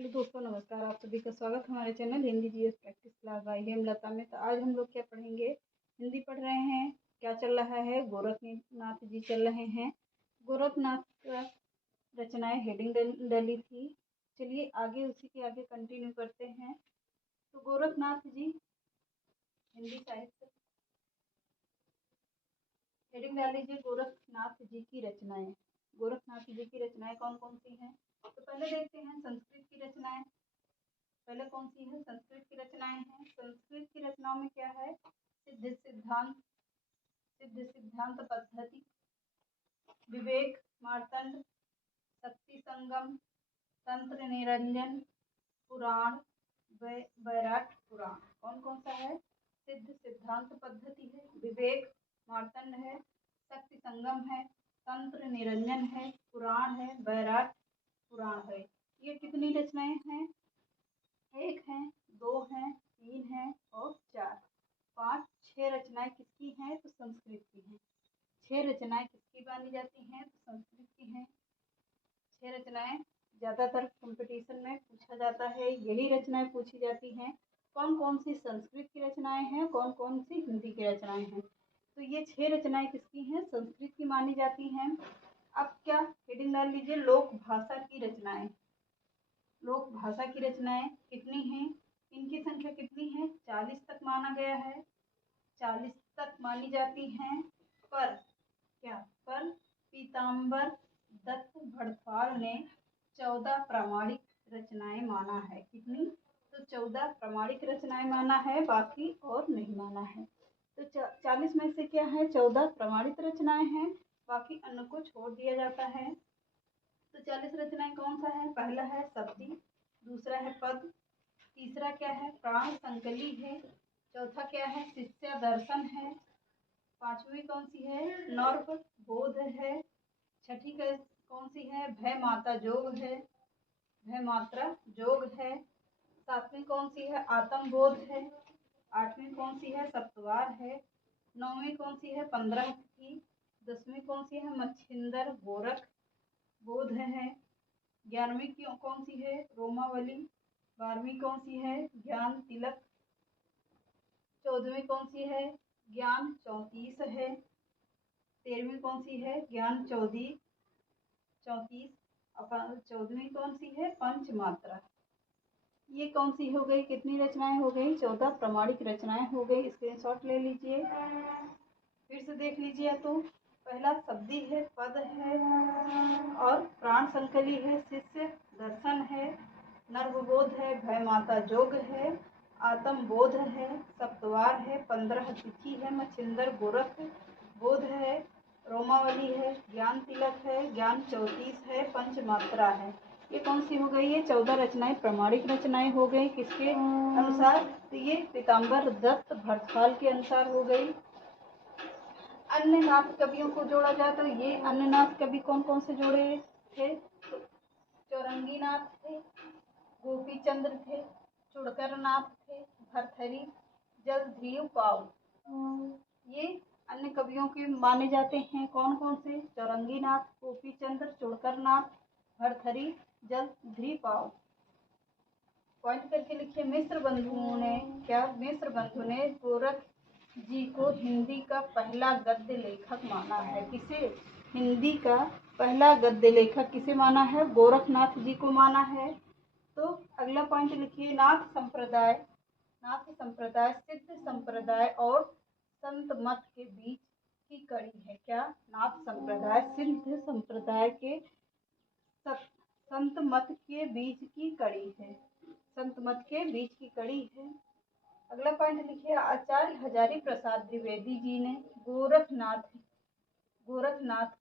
Hello दोस्तों, नमस्कार। आप सभी का स्वागत हमारे channel Hindi GS practice class by Hemlata में। तो आज हम लोग क्या पढ़ेंगे? हिंदी पढ़ रहे हैं। क्या चल रहा है? गोरखनाथ जी चल रहे हैं। गोरखनाथ का रचनाएं हेडिंग डली थी। चलिए आगे उसी के आगे कंटिन्यू करते हैं। तो गोरखनाथ जी हिंदी साहित्य हेडिंग डाल लीजिए, गोरखनाथ जी की रचनाएं। गोरखनाथ जी की रचनाएं कौन कौन सी हैं? तो पहले देखते हैं संस्कृत की रचनाएं। पहले कौन सी है? संस्कृत की रचनाएं हैं। संस्कृत की रचनाओं में क्या है? सिद्ध सिद्धांत पद्धति, विवेक मार्तंड, शक्ति संगम, तंत्र निरंजन, पुराण, वैराट पुराण। कौन कौन सा है? सिद्ध सिद्धांत पद्धति है, विवेक मार्तंड है, शक्ति संगम है, तंत्र निरंजन है, पुराण है, वैराट पुराण है। ये कितनी रचनाएं हैं? एक है, दो हैं, तीन हैं और चार, पाँच, छह रचनाएं किसकी हैं? तो संस्कृत की हैं। छह रचनाएं किसकी मानी जाती हैं? तो संस्कृत की हैं। छह रचनाएं ज्यादातर कंपटीशन में पूछा जाता है, यही रचनाएं पूछी जाती हैं। कौन कौन सी संस्कृत की रचनाएं हैं, कौन कौन सी हिंदी की रचनाएं हैं? तो ये छह रचनाएं किसकी हैं? संस्कृत की मानी जाती हैं। अब क्या हेडिंग डाल लीजिए, लोक भाषा की रचनाएं। लोक भाषा की रचनाएं कितनी हैं? इनकी संख्या कितनी है? 40 तक माना गया है। 40 तक मानी जाती हैं। पर पीताम्बर दत्त भड़थाल ने 14 प्रामाणिक रचनाएं माना है। कितनी? तो 14 प्रामाणिक रचनाएं माना है, बाकी और नहीं माना है। तो 40 में से क्या है? 14 प्रमाणित रचनाएं हैं, बाकी अन्य को छोड़ दिया जाता है। तो 40 रचनाएं कौन सा है? पहला है शब्दी, दूसरा है पद, तीसरा क्या है? प्राण संकली है, चौथा क्या है? शिष्य दर्शन है, पांचवी कौन सी है? नर्व बोध है, छठी कौन सी है? भय माता जोग है, भय मात्रा जोग है, सातवीं कौन सी है? आत्म बोध है, आठवीं कौन सी है? सप्तवार है, नौवीं कौन सी है? 15 की, 10वीं कौन सी है? मच्छिंदर गोरख बोध है, 11वीं कौन सी है? रोमावली, 12वीं कौन सी है? ज्ञान तिलक, 14वीं कौन सी है? ज्ञान 34 है, 13वीं कौन सी है? ज्ञान 34, 14वीं कौन सी है? पंचमात्रा। ये कौन सी हो गई? कितनी रचनाएं हो गई? 14 प्रमाणिक रचनाएं हो गई। स्क्रीनशॉट ले लीजिए, फिर से देख लीजिए। तो पहला शब्दी है, पद है और प्राण संकली है, शिष्य दर्शन है, नर्वबोध है, भय माता जोग है, आत्म बोध है, सप्तवार है, 15 तिथि है, मच्छिंदर गोरख बोध है, रोमावली है, ज्ञान तिलक है, ज्ञान 34 है, पंचमात्रा है। ये कौन सी हो गई? ये 14 रचनाएं प्रमाणिक रचनाएं हो गई। किसके अनुसार? तो ये पीताम्बर दत्त भड़थाल के अनुसार हो गई। अन्य नाथ कवियों को जोड़ा जाए तो ये अन्य नाथ कवि कौन कौन से जोड़े थे? तो चौरंगी नाथ थे, गोपी चंद्र थे, चुड़कर नाथ थे, भरथरी, जलधीव पाव। ये अन्य कवियों के माने जाते हैं। कौन कौन से? चौरंगी नाथ, गोपी चंद्र, चुड़कर नाथ, भरथरी, जलधीव पाव। पॉइंट करके लिखिए। मिश्र बंधुओं ने क्या? मिश्र बंधु ने गोरख जी को हिंदी का पहला गद्य लेखक माना है। किसे? हिंदी का पहला गद्य लेखक किसे माना है? गोरखनाथ जी को माना है। तो अगला पॉइंट लिखिए, नाथ संप्रदाय सिद्ध संप्रदाय और संत मत के बीच की कड़ी है। क्या? नाथ संप्रदाय सिद्ध संप्रदाय के संत मत के बीच की कड़ी है। संत मत के बीच की कड़ी है। अगला पॉइंट लिखिए, आचार्य हजारी प्रसाद द्विवेदी जी ने गोरखनाथ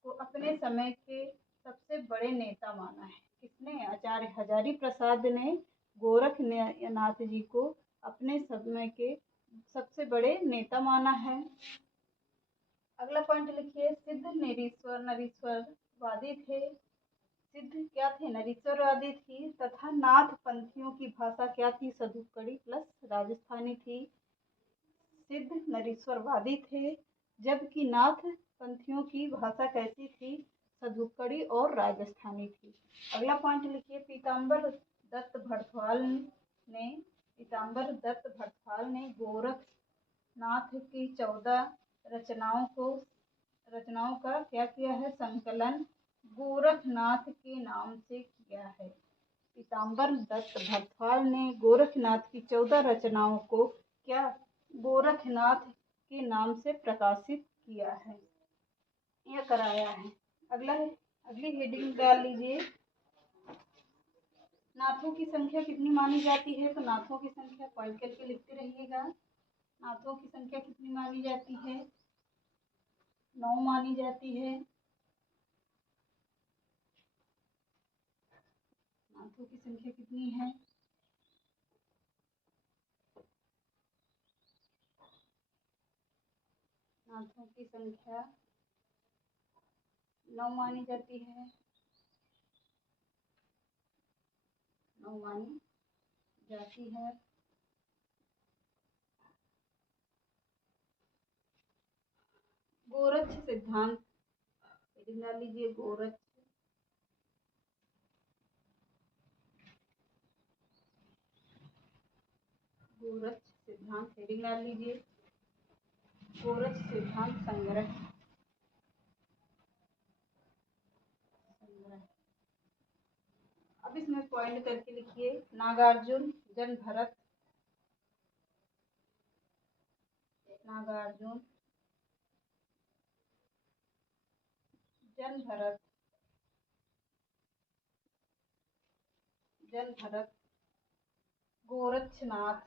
को अपने समय के सबसे बड़े नेता माना है। किसने? आचार्य हजारी प्रसाद ने गोरखनाथ जी को अपने समय के सबसे बड़े नेता माना है। अगला पॉइंट लिखिए, सिद्ध नरीश्वरवादी थे। सिद्ध क्या थे? नरीश्वरवादी थी तथा नाथ पंथियों की भाषा क्या थी? सधुकड़ी प्लस राजस्थानी थी। सिद्ध नरीश्वरवादी थे, जबकि नाथ पंथियों की भाषा कैसी थी? सधुकड़ी और राजस्थानी थी। अगला पॉइंट लिखिए, पीताम्बर दत्त भरद्वाज ने गोरखनाथ की 14 रचनाओं का क्या किया है, संकलन गोरखनाथ के नाम से किया है। पीताम्बर दत्त भरद्वाज ने गोरखनाथ की 14 रचनाओं को क्या गोरखनाथ के नाम से प्रकाशित किया है या कराया है। अगली हेडिंग डाल लीजिए, नाथों की संख्या कितनी मानी जाती है। तो नाथों की संख्या पॉइंट करके लिखते रहिएगा। नाथों की संख्या कितनी मानी जाती है, 9 मानी जाती है। नाथों की संख्या कितनी है, नाथों की संख्या 9 मानी जाती है, 9 मानी जाती है। गोरक्ष सिद्धांत डाल लीजिए, गोरक्ष सिद्धांत हेडिंग डाल लीजिए, गोरक्ष सिद्धांत संग्रह। अब इसमें पॉइंट करके लिखिए, नागार्जुन जन भरत, नागार्जुन जन भरत गोरक्षनाथ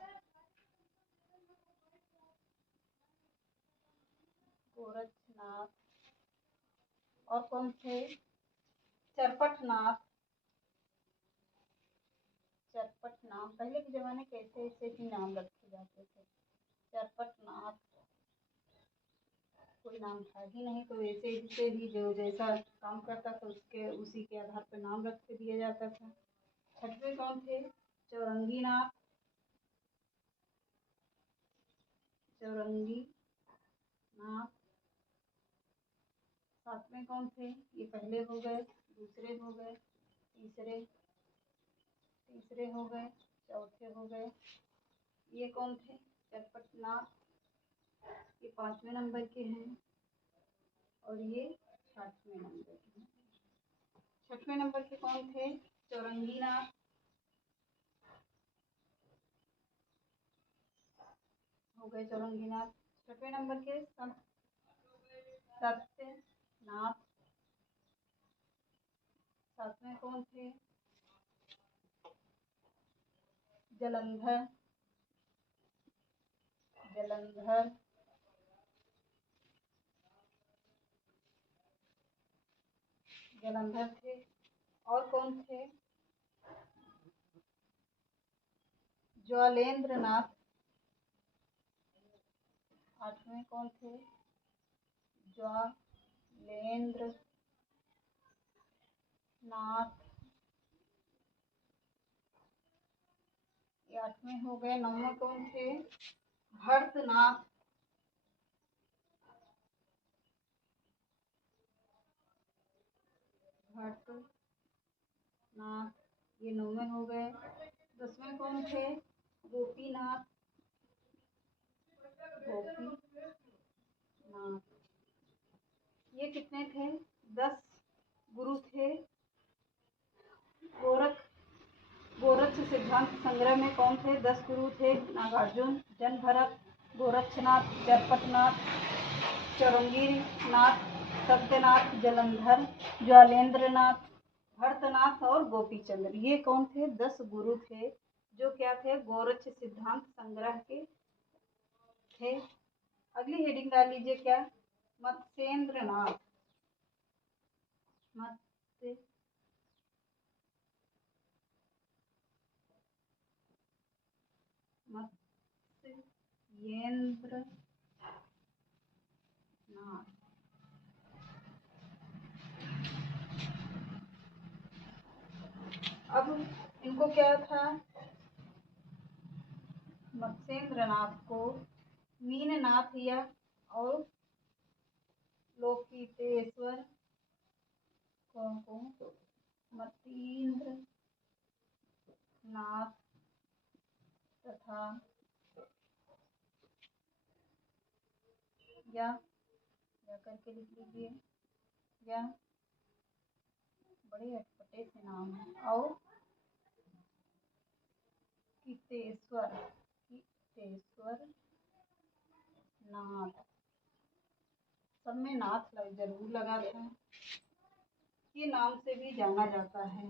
और कौन थे, चरपटनाथ। पहले के जमाने कैसे ऐसे ही नाम रखे जाते थे। चरपटनाथ कोई नाम था ही नहीं, तो ऐसे ही जो जैसा काम करता था उसी के आधार पर नाम रख के दिया जाता था। छठवें कौन थे, चौरंगीनाथ। सातवें कौन थे, ये पहले हो गए, दूसरे हो गए, तीसरे हो गए, चौथे हो गए। ये कौन थे, चरपटनाथ, ये 5वें नंबर के हैं और ये 6वें नंबर के हैं। 6वें नंबर के कौन थे, चौरंगीनाथ, हो गए चौरंगीनाथ। 6वें नंबर के सत्यनाथ। 7वें कौन थे, जलंधर थे। और कौन थे, ज्वालेंद्रनाथ। 8वें कौन थे, ज्वालेंद्रनाथ, ये 8वें हो गए। 9वें कौन थे, भरतनाथ। 9वें हो गए। 10वें कौन थे, गोपीनाथ। ये कितने थे, 10 गुरु थे। गोरक्ष सिद्धांत संग्रह में कौन थे, 10 गुरु थे। नागार्जुन जन भरत, गोरक्षनाथ, चरपटनाथ, चौरंगीनाथ, सत्यनाथ, जलंधर, ज्वालेंद्रनाथ, भरतनाथ और गोपीचंद्र। ये कौन थे, 10 गुरु थे जो क्या थे, गोरक्ष सिद्धांत संग्रह के थे। अगली हेडिंग डाल लीजिए, क्या, मत्स्येंद्रनाथ। अब इनको क्या था, मत्स्येंद्रनाथ को मीननाथ या और लोकितेश्वर को मतीन्द्र नाथ तथा या करके लिख लीजिए, या बड़े अटपटे से नाम है। और कितेश्वर नाथ, सब में नाथ जरूर लगा था। ये नाम से भी जाना जाता है।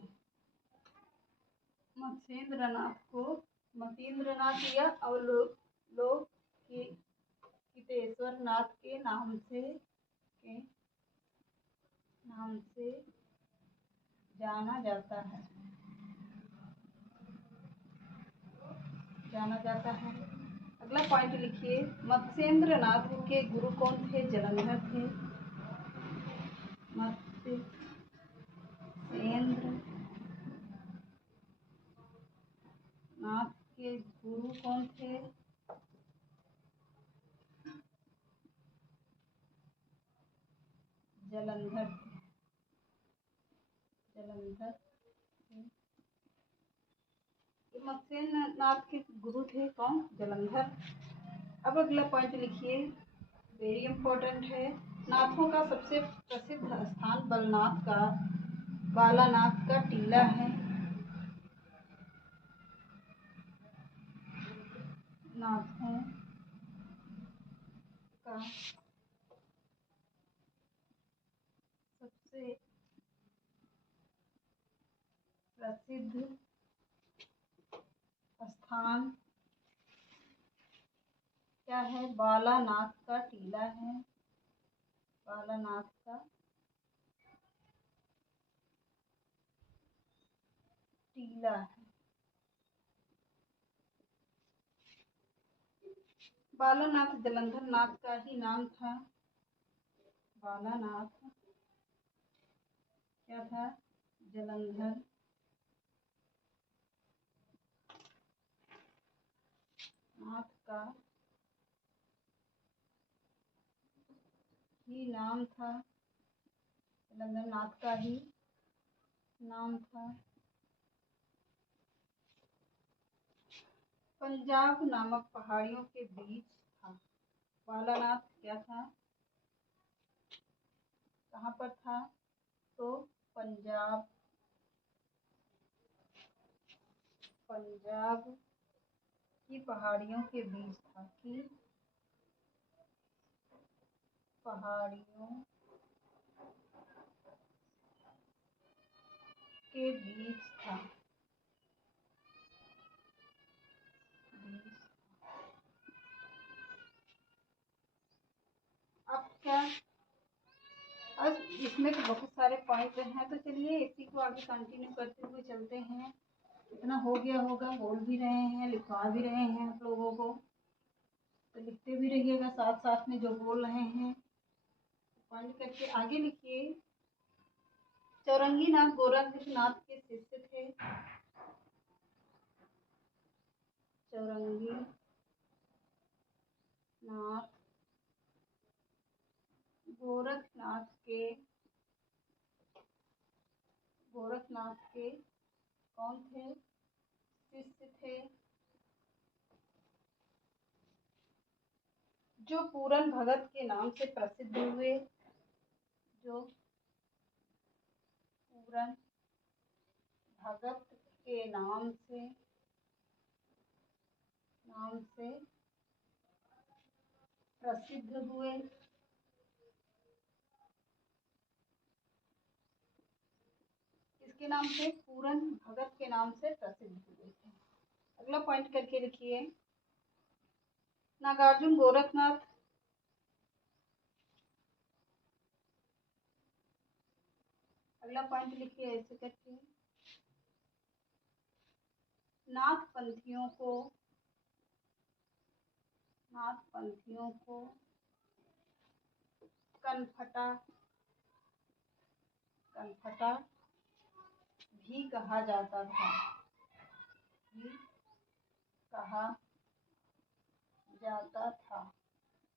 मत्स्येंद्रनाथ को मतीन्द्रनाथ या लोग कितेश्वर नाथ के नाम से जाना जाता है। अगला पॉइंट लिखिए, मत्स्येंद्रनाथ के गुरु कौन थे? जलंधर थे। मत्स्येंद्रनाथ के गुरु कौन थे? जलंधर। मत्स्येंद्रनाथ के गुरु थे कौन? जलंधर। अब अगला पॉइंट लिखिए, वेरी इंपॉर्टेंट है। नाथों का सबसे प्रसिद्ध स्थान बालानाथ का टीला है। नाथों का सबसे प्रसिद्ध स्थान क्या है? बालानाथ का टीला है। बालानाथ का टीला है। बालानाथ जलंधर नाथ का ही नाम था। बालानाथ क्या था? जलंधर नाथ का ही नाम था। जलंधर नाथ का ही नाम था। पंजाब नामक पहाड़ियों के बीच था। बालानाथ क्या था? कहाँ पर था? तो पंजाब की पहाड़ियों के बीच था। पहाड़ियों के बीच था। अब क्या, अब इसमें तो बहुत सारे पॉइंट हैं, तो चलिए इसी को आगे कंटिन्यू करते हुए चलते हैं। इतना हो गया होगा, बोल भी रहे हैं, लिखवा भी रहे हैं आप लोगों को, तो लिखते भी रहिएगा साथ साथ में जो बोल रहे हैं। पॉइंट करके आगे लिखिए। चौरंगी नाथ गोरखनाथ के शिष्य थे। चौरंगी नाथ गोरखनाथ के कौन थे? शिष्य थे। जो पूरन भगत के नाम से प्रसिद्ध हुए। जो पूरन भगत के नाम से प्रसिद्ध हुए। इसके नाम से पूरन भगत के नाम से प्रसिद्ध हुए थे। अगला पॉइंट करके लिखिए, नागार्जुन गोरखनाथ अगला पॉइंट लिखिए ऐसे करके, नाथ पंथियों को कनफटा भी कहा जाता था।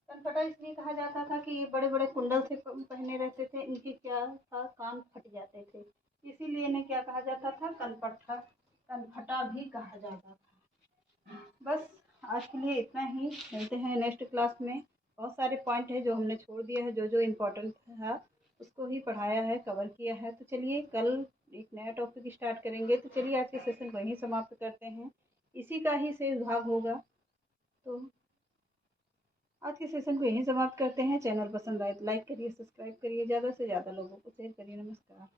कनफटा इसलिए कहा जाता था कि ये बड़े बड़े कुंडल से पहने रहते थे, इनके क्या था, कान फट जाते थे, इसीलिए इन्हें क्या कहा जाता था? कनपट्टा कनफटा भी कहा जाता था। बस आज के लिए इतना ही, मिलते हैं नेक्स्ट क्लास में। बहुत सारे पॉइंट है जो हमने छोड़ दिया है, जो जो इम्पोर्टेंट था उसको ही पढ़ाया है, कवर किया है। तो चलिए कल एक नया टॉपिक स्टार्ट करेंगे। तो चलिए आज के सेशन को यहीं समाप्त करते हैं, इसी का ही शेष भाग होगा। तो आज के सेशन को यहीं समाप्त करते हैं। चैनल पसंद आए तो लाइक करिए, सब्सक्राइब करिए, ज़्यादा से ज़्यादा लोगों को शेयर करिए। नमस्कार।